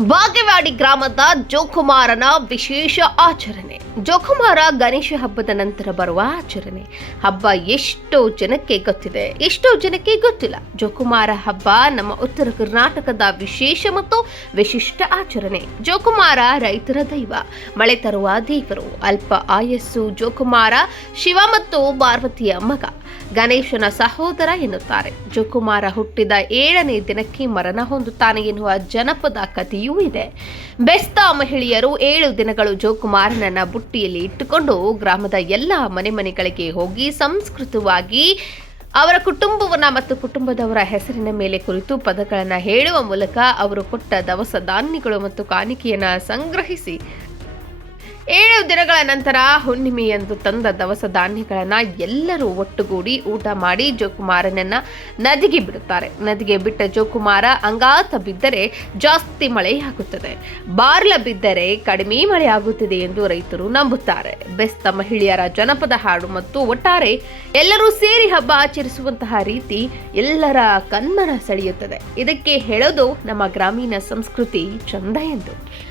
ಬಾಗೇವಾಡಿ ಗ್ರಾಮದ ಜೋಕುಮಾರನ ವಿಶೇಷ ಆಚರಣೆ. ಜೋಕುಮಾರ ಗಣೇಶ ಹಬ್ಬದ ನಂತರ ಬರುವ ಆಚರಣೆ. ಹಬ್ಬ ಎಷ್ಟೋ ಜನಕ್ಕೆ ಗೊತ್ತಿದೆ, ಎಷ್ಟೋ ಜನಕ್ಕೆ ಗೊತ್ತಿಲ್ಲ. ಜೋಕುಮಾರ ಹಬ್ಬ ನಮ್ಮ ಉತ್ತರ ಕರ್ನಾಟಕದ ವಿಶೇಷ ಮತ್ತು ವಿಶಿಷ್ಟ ಆಚರಣೆ. ಜೋಕುಮಾರ ರೈತರ ದೈವ, ಮಳೆ ತರುವ ದೇವರು, ಅಲ್ಪ ಆಯಸ್ಸು ಜೋಕುಮಾರ ಶಿವ ಮತ್ತು ಪಾರ್ವತಿಯ ಮಗ. ಗಣೇಶನ ಸಹೋದರ ಎನ್ನುತ್ತಾರೆ. ಜೋಕುಮಾರ ಹುಟ್ಟಿದ ಏಳನೇ ದಿನಕ್ಕೆ ಮರಣ ಹೊಂದುತ್ತಾನೆ ಎನ್ನುವ ಜನಪದ ಕಥೆಯೂ ಇದೆ. ಬೆಸ್ತ ಮಹಿಳೆಯರು ಏಳು ದಿನಗಳು ಜೋಕುಮಾರನನ್ನ ಬುಟ್ಟಿಯಲ್ಲಿ ಇಟ್ಟುಕೊಂಡು ಗ್ರಾಮದ ಎಲ್ಲ ಮನೆ ಮನೆಗಳಿಗೆ ಹೋಗಿ ಸಂಸ್ಕೃತವಾಗಿ ಅವರ ಕುಟುಂಬವನ್ನ ಮತ್ತು ಕುಟುಂಬದವರ ಹೆಸರಿನ ಮೇಲೆ ಕುರಿತು ಪದಗಳನ್ನು ಹೇಳುವ ಮೂಲಕ ಅವರು ಕೊಟ್ಟ ದವಸ ಧಾನ್ಯಗಳು ಮತ್ತು ಕಾಣಿಕೆಯನ್ನ ಸಂಗ್ರಹಿಸಿ ಏಳು ದಿನಗಳ ನಂತರ ಹುಣ್ಣಿಮೆಯಂದು ತಂದ ದವಸ ಧಾನ್ಯಗಳನ್ನು ಎಲ್ಲರೂ ಒಟ್ಟುಗೂಡಿ ಊಟ ಮಾಡಿ ಜೋಕುಮಾರನನ್ನ ನದಿಗೆ ಬಿಡುತ್ತಾರೆ. ನದಿಗೆ ಬಿಟ್ಟ ಜೋಕುಮಾರ ಅಂಗಾತ ಬಿದ್ದರೆ ಜಾಸ್ತಿ ಮಳೆಯಾಗುತ್ತದೆ ಬಾರ್ಲ ಬಿದ್ದರೆ ಕಡಿಮೆ ಮಳೆಯಾಗುತ್ತದೆ ಎಂದು ರೈತರು ನಂಬುತ್ತಾರೆ. ಬೆಸ್ತ ಮಹಿಳೆಯರ ಜನಪದ ಹಾಡು ಮತ್ತು ಒಟ್ಟಾರೆ ಎಲ್ಲರೂ ಸೇರಿ ಹಬ್ಬ ಆಚರಿಸುವಂತಹ ರೀತಿ ಎಲ್ಲರ ಕಣ್ಮನ ಸೆಳೆಯುತ್ತದೆ. ಇದಕ್ಕೆ ಹೇಳೋದು ನಮ್ಮ ಗ್ರಾಮೀಣ ಸಂಸ್ಕೃತಿ ಚಂದ ಎಂದು.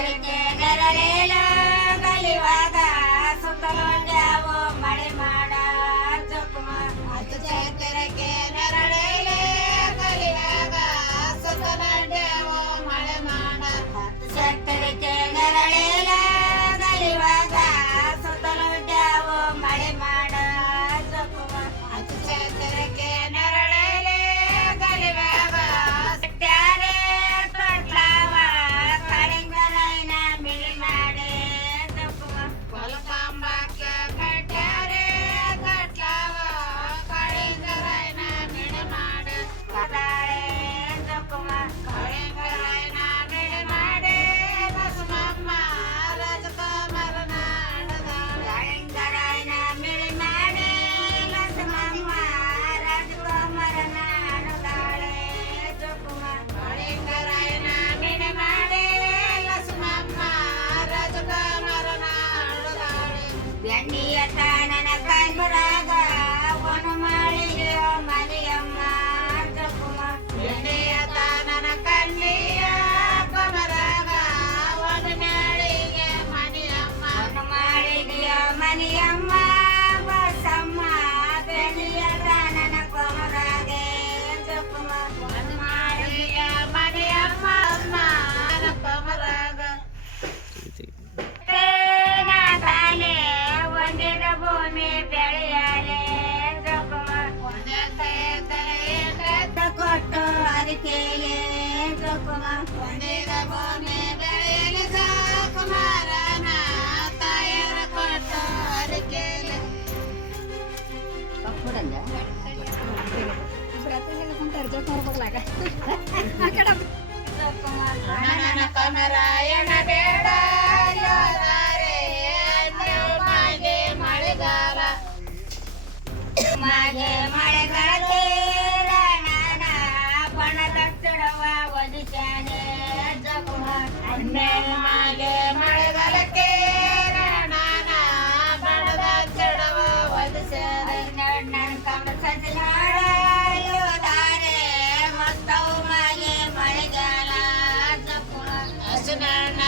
ಅತ್ತು ಛತ್ತರಿಗೆ ನೆರಳೇಲ ಗಲಿವಾಗ ಕಮರಾಯಣ ಬೇಡ ಯೋಧಾರೆ, ಮಾಗೆ ಮಳೆಗಾಲ ಮಾಗೆ ಮಳೆಗಾಲಕ್ಕೆ ರಾಣನ ಬಣದಟ್ಟಡವ ಒದಿಸ್ಯಾನೆ ಜಗುಮ ಅಣ್ಣೆ ಮಾಗೆ ಮಳೆಗಾಲಕ್ಕೆ ರಾಣನ ಬಣದಟ್ಟಡವ ಒದಿಸ್ಯಾನೆ ನನ್ನ ಕಮಲ ಸಜನಾಡ ಯೋಧಾರೆ ಮತ್ತವು ಮಾಗೆ ಮಳೆಗಾಲ ಜಗುಮ ಹಸುನಣ್ಣ